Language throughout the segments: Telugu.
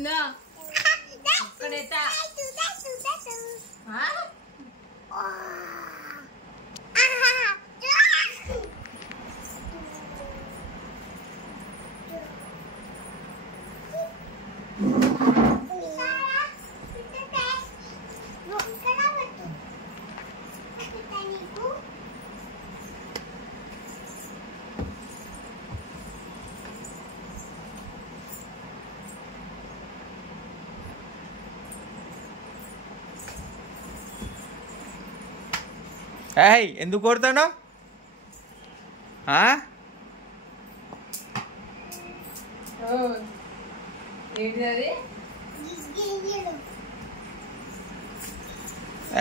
జున్ను ఇక్కడైతే ఏయ్ ఎందుకు కొడతాను?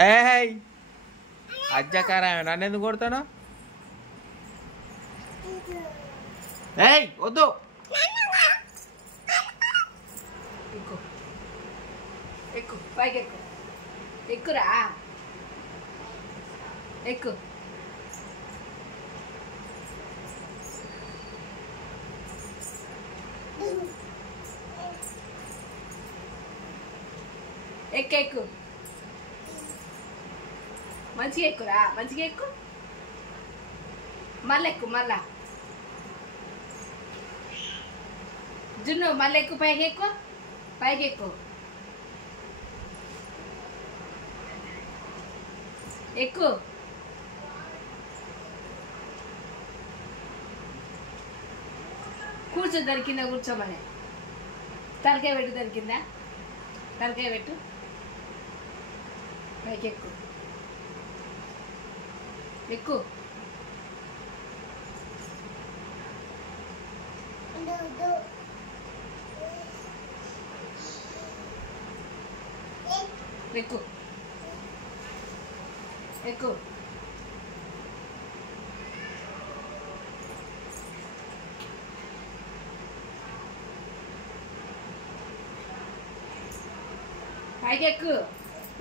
ఏయ్ అజ్జకారా నన్ను ఎందుకు కొడతాను? ఏయ్ వద్దు. ఎక్కు పైకి ఎక్కు ఎక్కురా ఎక్కు ఎక్కు మంచిగా ఎక్కురా మంచిగా ఎక్కు మళ్ళీ ఎక్కు మళ్ళా జున్ను మళ్ళీ ఎక్కు పైకి ఎక్కు ఎక్కు కూర్చో దాని కింద కూర్చోమని తలకాయ పెట్టు దాని కింద తలకాయ పెట్టు పైకి ఎక్కు ఎక్కు ఎక్కు ఎక్కు పైకి ఎక్కు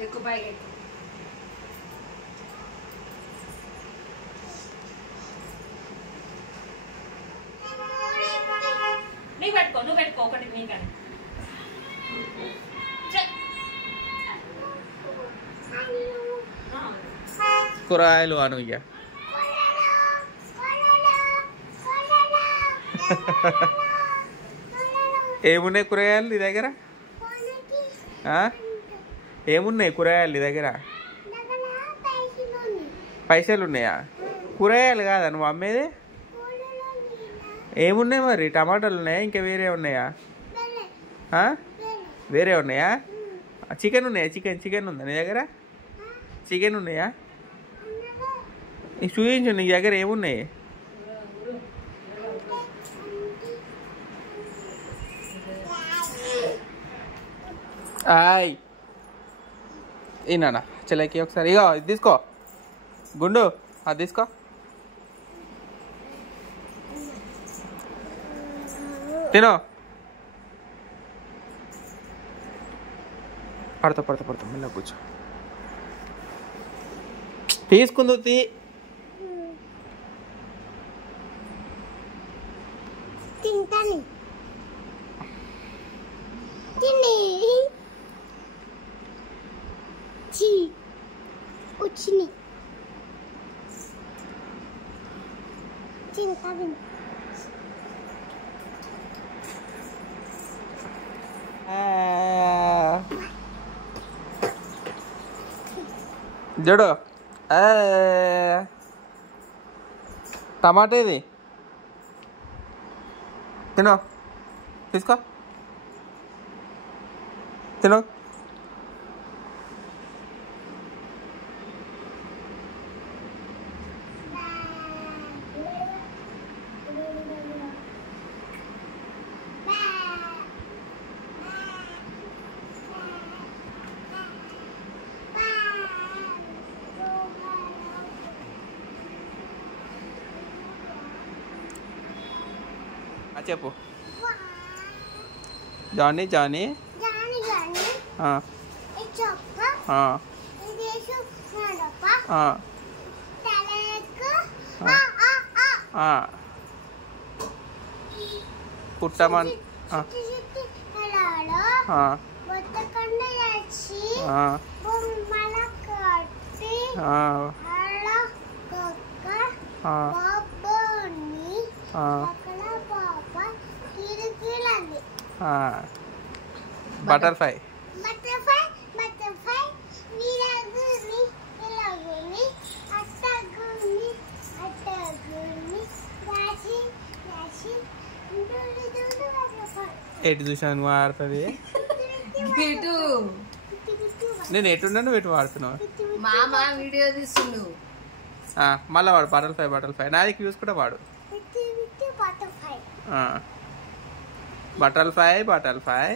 ఎక్కు పైకి ఎక్కు నువ్వు పెట్టుకో ఒకటి నీకని కూరగాయలు అను ఇక ఏమున్నాయి కూరగాయలు నీ దగ్గర? ఏమున్నాయి కూరగాయలు నీ దగ్గర? పైసలు ఉన్నాయా? కూరగాయలు కాదా నువ్వు అమ్మేది? ఏమున్నాయి మరి? టమాటాలు ఉన్నాయా ఇంకా వేరే ఉన్నాయా? వేరే ఉన్నాయా? చికెన్ ఉన్నాయా? చికెన్ ఉందా నీ దగ్గర? చికెన్ ఉన్నాయా? చూపించు నీ దగ్గర ఏమున్నాయి? ఆయ్ ఏనా చెల్లెకి ఒకసారి ఇగో ఇది తీసుకో గుండు అది తీసుకో. తినో పడతా మెల్ల కూర్చో తీసుకుందు తింటాను వచ్చింది తింటాను జడు టమాటా ఇది తినో తీసుకో తినో చెప్పు జానీ జానీ పుట్టమన్ బొత్తకండ చేసి బొమ్మల కట్టి అలా కుక్క బాబోని అక్కడ పాప కిరికిలంది బటర్ఫ్లై వీరగుని ఇలాగుని అట్టగుని రాసి రాసి ఎటు చూసాను వాడుతుంది ఇటు నేను ఎటున్నాను ఎటు వాడుతున్నావు మామ వీడియో తీస్తుండు మళ్ళీ వాడు బటర్ఫ్లై నాదికి చూసుకుంటే వాడు బటర్ఫ్లై బటర్ఫ్లై